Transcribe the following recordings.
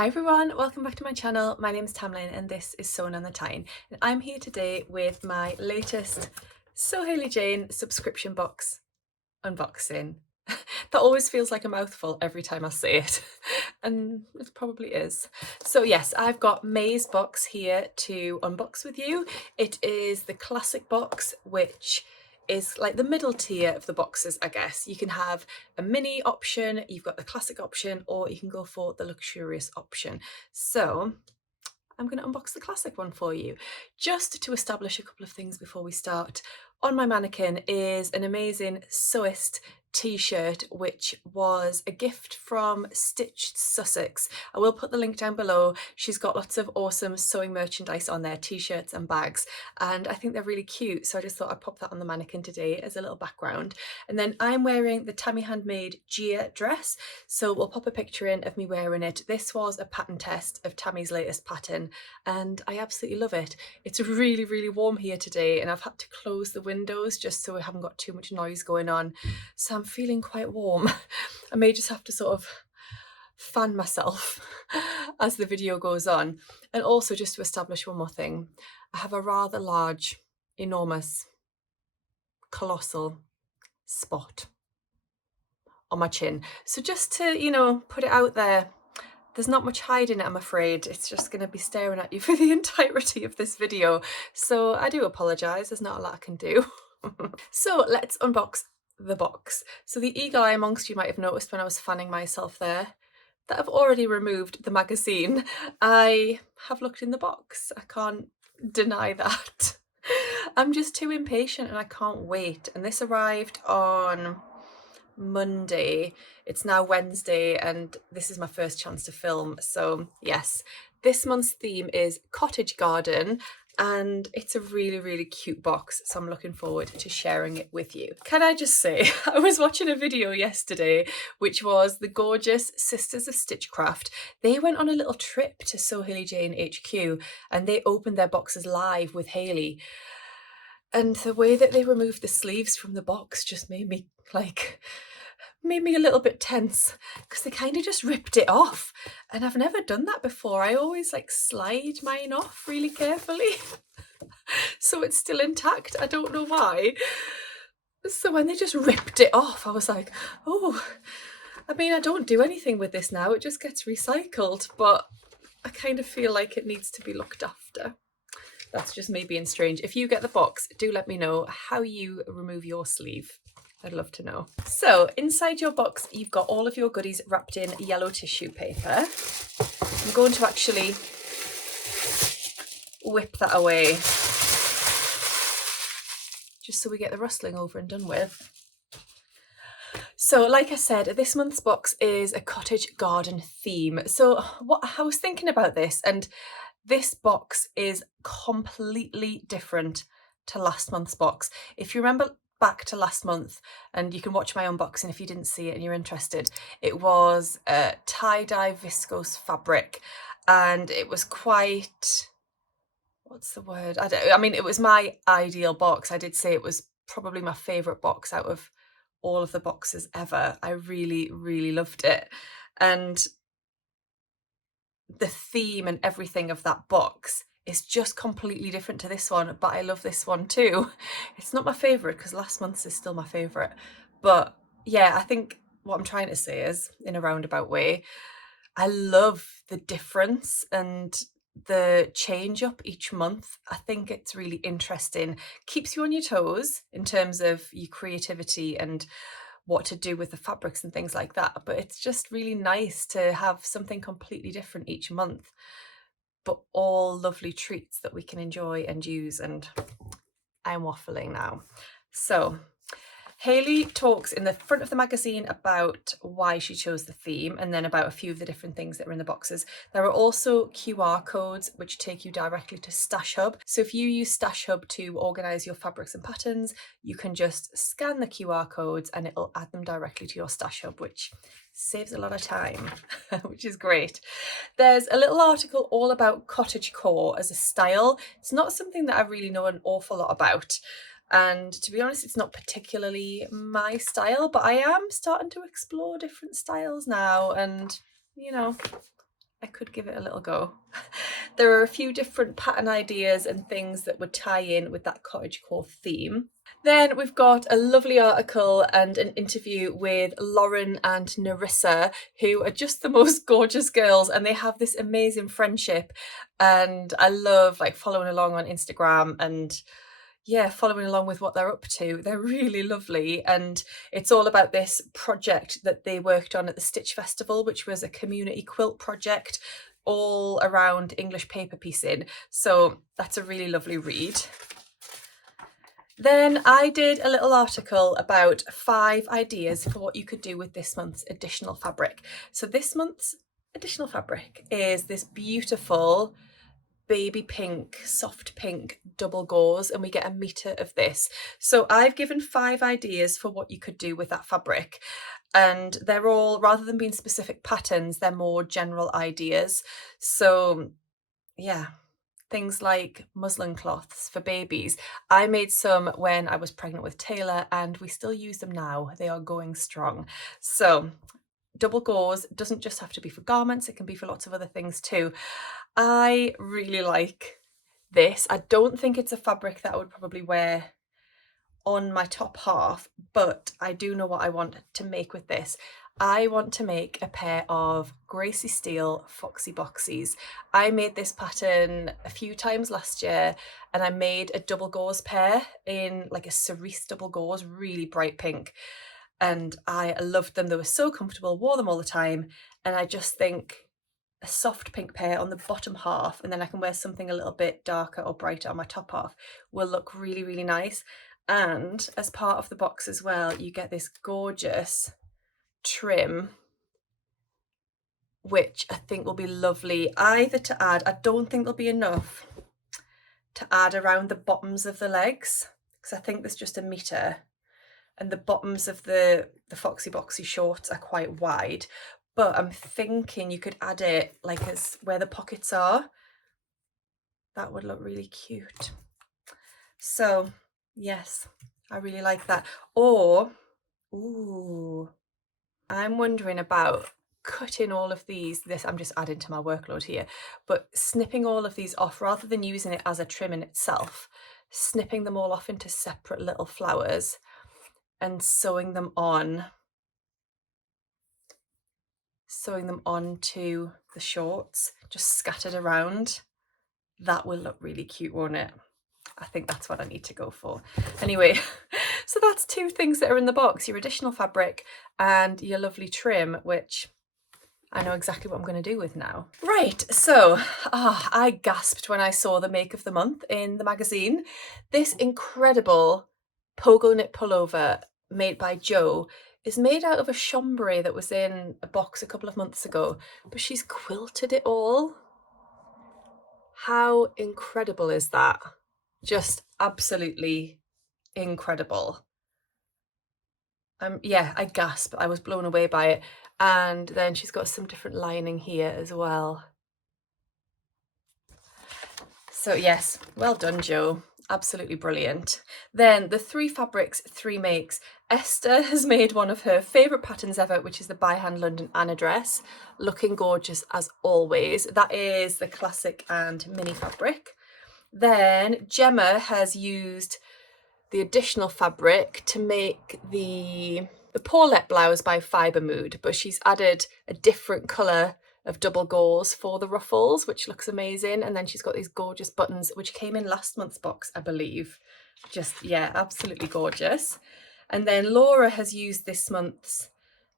Hi everyone, welcome back to my channel. My name's Tamlyn and this is Sewn on the Tyne. And I'm here today with my latest Sew Hayley Jane subscription box unboxing. That always feels like a mouthful every time I say it, and it probably is. So yes, I've got May's box here to unbox with you. It is the classic box, which is like the middle tier of the boxes, I guess. You can have a mini option, you've got the classic option, or you can go for the luxurious option. So I'm going to unbox the classic one for you. Just to establish a couple of things before we start, on my mannequin is an amazing Sewist t-shirt, which was a gift from Stitched Sussex. I will put the link down below. She's got lots of awesome sewing merchandise on there, t-shirts and bags, and I think they're really cute, so I just thought I'd pop that on the mannequin today as a little background. And then I'm wearing the Tammy Handmade Gia dress, so we'll pop a picture in of me wearing it. This was a pattern test of Tammy's latest pattern and I absolutely love it. It's really, really warm here today and I've had to close the windows just so we haven't got too much noise going on. So I'm feeling quite warm. I may just have to sort of fan myself as the video goes on. And also, just to establish one more thing, I have a rather large, enormous, colossal spot on my chin. So just to, put it out there, there's not much hiding it, I'm afraid. It's just going to be staring at you for the entirety of this video. So I do apologise, there's not a lot I can do. So let's unbox the box. So the eagle eye amongst you might have noticed when I was fanning myself there that I've already removed the magazine. I have looked in the box, I can't deny that. I'm just too impatient and I can't wait. And this arrived on Monday. It's now Wednesday and this is my first chance to film. So yes, this month's theme is cottage garden and it's a really, really cute box. So I'm looking forward to sharing it with you. Can I just say, I was watching a video yesterday, which was the gorgeous Sisters of Stitchcraft. They went on a little trip to Sew Hayley Jane HQ and they opened their boxes live with Hayley. And the way that they removed the sleeves from the box just made me a little bit tense because they kind of just ripped it off. And I've never done that before. I always slide mine off really carefully. So it's still intact. I don't know why. So when they just ripped it off, I was like, oh, I mean, I don't do anything with this now. It just gets recycled, but I kind of feel like it needs to be looked after. That's just me being strange. If you get the box, do let me know how you remove your sleeve. I'd love to know. So inside your box, you've got all of your goodies wrapped in yellow tissue paper. I'm going to actually whip that away just so we get the rustling over and done with. So like I said, this month's box is a cottage garden theme. So what I was thinking about this, and this box is completely different to last month's box. If you remember back to last month, and you can watch my unboxing if you didn't see it and you're interested, it was a tie-dye viscose fabric and it was quite, what's the word? I mean, it was my ideal box. I did say it was probably my favourite box out of all of the boxes ever. I really, really loved it. And the theme and everything of that box is just completely different to this one, but I love this one too. It's not my favourite because last month's is still my favourite. But yeah, I think what I'm trying to say is, in a roundabout way, I love the difference and the change up each month. I think it's really interesting. Keeps you on your toes in terms of your creativity and what to do with the fabrics and things like that. But it's just really nice to have something completely different each month, but all lovely treats that we can enjoy and use. And I'm waffling now. So Hayley talks in the front of the magazine about why she chose the theme and then about a few of the different things that are in the boxes. There are also QR codes which take you directly to Stash Hub. So if you use Stash Hub to organise your fabrics and patterns, you can just scan the QR codes and it'll add them directly to your Stash Hub, which saves a lot of time, which is great. There's a little article all about cottagecore as a style. It's not something that I really know an awful lot about. And to be honest, it's not particularly my style, but I am starting to explore different styles now and, I could give it a little go. There are a few different pattern ideas and things that would tie in with that cottagecore theme. Then we've got a lovely article and an interview with Lauren and Narissa, who are just the most gorgeous girls, and they have this amazing friendship. And I love like following along on Instagram and yeah, following along with what they're up to. They're really lovely. And it's all about this project that they worked on at the Stitch Festival, which was a community quilt project all around English paper piecing. So that's a really lovely read. Then I did a little article about 5 ideas for what you could do with this month's additional fabric. So this month's additional fabric is this beautiful baby pink, soft pink double gauze, and we get 1 meter of this. So I've given 5 ideas for what you could do with that fabric. And they're all, rather than being specific patterns, they're more general ideas. So yeah, things like muslin cloths for babies. I made some when I was pregnant with Taylor and we still use them now. They are going strong. So double gauze doesn't just have to be for garments, it can be for lots of other things too. I really like this. I don't think it's a fabric that I would probably wear on my top half, but I do know what I want to make with this. I want to make a pair of Gracie Steel Foxie Boxies. I made this pattern a few times last year and I made a double gauze pair in like a cerise double gauze, really bright pink. And I loved them. They were so comfortable, wore them all the time. And I just think a soft pink pair on the bottom half, and then I can wear something a little bit darker or brighter on my top half, will look really, really nice. And as part of the box as well, you get this gorgeous trim, which I think will be lovely either to add, I don't think there'll be enough to add around the bottoms of the legs, because I think there's just 1 meter. And the bottoms of the Foxie Boxy shorts are quite wide, but I'm thinking you could add it like as where the pockets are. That would look really cute. So yes, I really like that. Or, ooh, I'm wondering about cutting all of these, I'm just adding to my workload here, but snipping all of these off rather than using it as a trim in itself, snipping them all off into separate little flowers and sewing them onto the shorts, just scattered around. That will look really cute, won't it? I think that's what I need to go for. Anyway, so that's 2 things that are in the box, your additional fabric and your lovely trim, which I know exactly what I'm going to do with now. Right, so I gasped when I saw the make of the month in the magazine. This incredible pogo knit pullover made by Jo is made out of a chambray that was in a box a couple of months ago, but she's quilted it all. How incredible is that? Just absolutely incredible. Yeah, I gasped. I was blown away by it. And then she's got some different lining here as well. So yes, well done, Jo. Absolutely brilliant. Then the 3 fabrics, 3 makes. Esther has made one of her favourite patterns ever, which is the By Hand London Anna dress, looking gorgeous as always. That is the classic and mini fabric. Then Gemma has used the additional fabric to make the Paulette blouse by Fibre Mood, but she's added a different colour of double gauze for the ruffles, which looks amazing. And then she's got these gorgeous buttons, which came in last month's box, I believe. Just, yeah, absolutely gorgeous. And then Laura has used this month's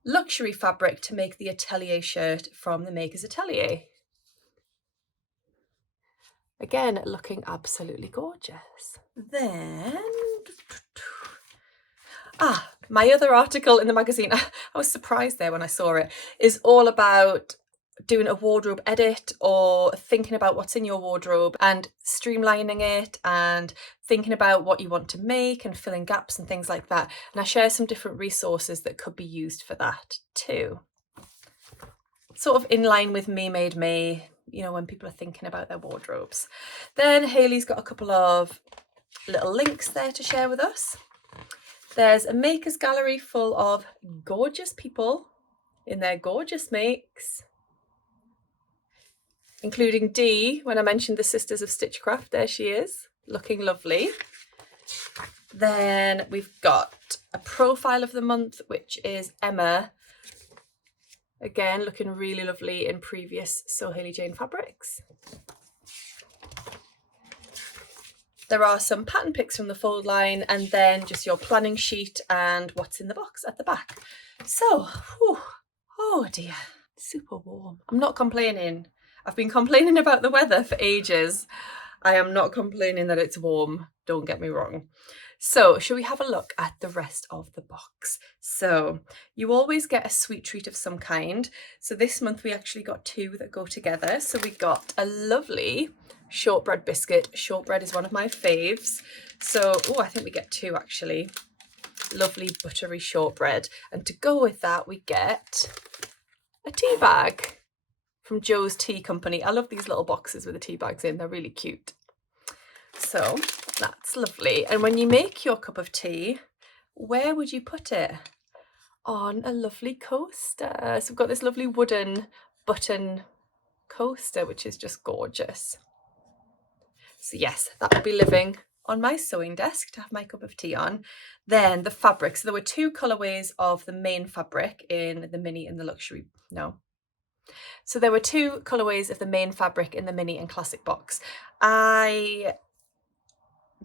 luxury fabric to make the Atelier shirt from the Maker's Atelier. Again, looking absolutely gorgeous. Then, my other article in the magazine, I was surprised there when I saw it, is all about doing a wardrobe edit or thinking about what's in your wardrobe and streamlining it and thinking about what you want to make and filling gaps and things like that. And I share some different resources that could be used for that too. Sort of in line with Me Made Me, you know, when people are thinking about their wardrobes. Then Hayley's got a couple of little links there to share with us. There's a makers gallery full of gorgeous people in their gorgeous makes. including Dee, when I mentioned the Sisters of Stitchcraft. There she is, looking lovely. Then we've got a profile of the month, which is Emma. Again, looking really lovely in previous Sew Hayley Jane fabrics. There are some pattern pics from the fold line, and then just your planning sheet and what's in the box at the back. So, whew, oh dear, super warm. I'm not complaining. I've been complaining about the weather for ages. I am not complaining that it's warm, don't get me wrong. So, shall we have a look at the rest of the box? So, you always get a sweet treat of some kind. So this month we actually got two that go together. So we got a lovely shortbread biscuit. Shortbread is one of my faves. So, oh, I think we get two actually. Lovely buttery shortbread. And to go with that, we get a tea bag from Joe's Tea Company. I love these little boxes with the tea bags in. They're really cute. So that's lovely. And when you make your cup of tea, where would you put it? On a lovely coaster. So we've got this lovely wooden button coaster, which is just gorgeous. So yes, that will be living on my sewing desk to have my cup of tea on. Then the fabric. So there were two colorways of the main fabric in the mini and the luxury. No. So there were two colorways of the main fabric in the mini and classic box. I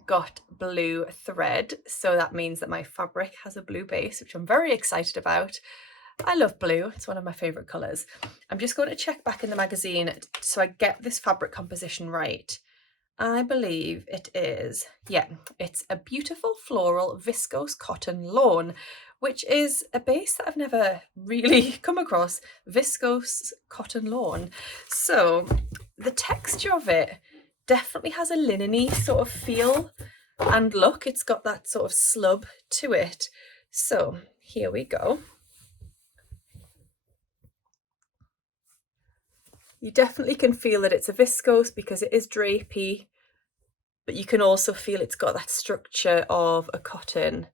got blue thread, so that means that my fabric has a blue base, which I'm very excited about. I love blue, it's one of my favorite colors. I'm just going to check back in the magazine so I get this fabric composition right. I believe it is, yeah, it's a beautiful floral viscose cotton lawn, which is a base that I've never really come across. Viscose cotton lawn. So the texture of it definitely has a linen-y sort of feel and look. It's got that sort of slub to it. So here we go. You definitely can feel that it's a viscose because it is drapey, but you can also feel it's got that structure of a cotton.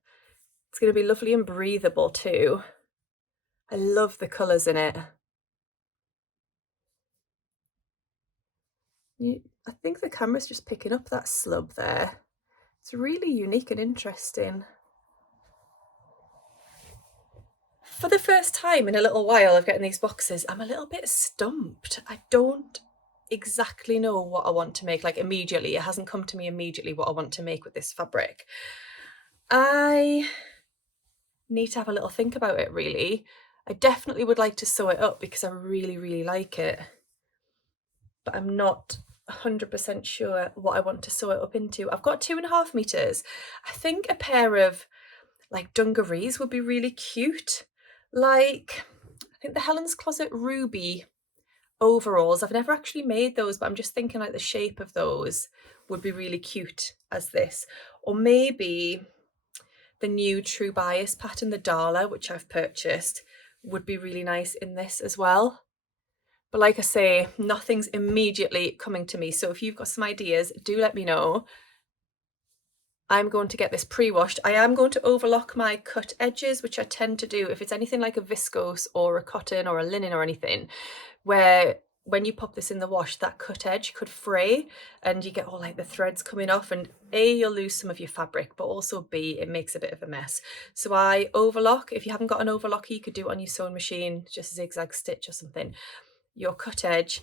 It's going to be lovely and breathable too. I love the colours in it. I think the camera's just picking up that slub there. It's really unique and interesting. For the first time in a little while of getting these boxes, I'm a little bit stumped. I don't exactly know what I want to make, like immediately. It hasn't come to me immediately what I want to make with this fabric. I need to have a little think about it really. I definitely would like to sew it up because I really, really like it. But I'm not 100% sure what I want to sew it up into. I've got 2.5 meters. I think a pair of like dungarees would be really cute. Like, I think the Helen's Closet Ruby overalls. I've never actually made those, but I'm just thinking like the shape of those would be really cute as this. Or maybe the new True Bias pattern, the Darla, which I've purchased, would be really nice in this as well. But like I say, nothing's immediately coming to me. So if you've got some ideas, do let me know. I'm going to get this pre-washed. I am going to overlock my cut edges, which I tend to do if it's anything like a viscose or a cotton or a linen or anything, where when you pop this in the wash, that cut edge could fray and you get all like the threads coming off, and A, you'll lose some of your fabric, but also B, it makes a bit of a mess. So I overlock. If you haven't got an overlocker, you could do it on your sewing machine, just a zigzag stitch or something, your cut edge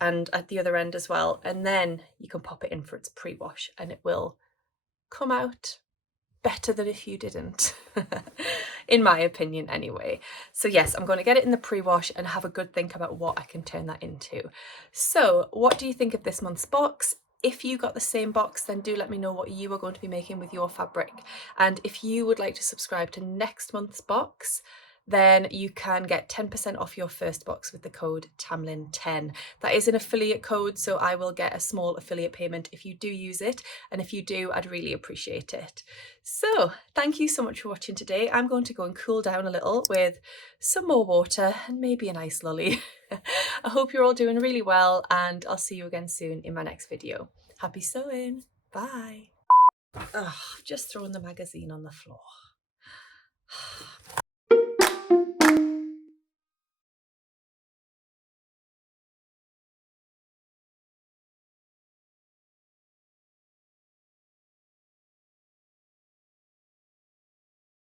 and at the other end as well, and then you can pop it in for its pre-wash and it will come out better than if you didn't, in my opinion anyway. So yes, I'm going to get it in the pre-wash and have a good think about what I can turn that into. So what do you think of this month's box? If you got the same box, then do let me know what you are going to be making with your fabric. And if you would like to subscribe to next month's box, then you can get 10% off your first box with the code Tamlyn10. That is an affiliate code, so I will get a small affiliate payment if you do use it. And if you do, I'd really appreciate it. So thank you so much for watching today. I'm going to go and cool down a little with some more water and maybe a nice lolly. I hope you're all doing really well, and I'll see you again soon in my next video. Happy sewing. Bye. Ugh, just throwing the magazine on the floor.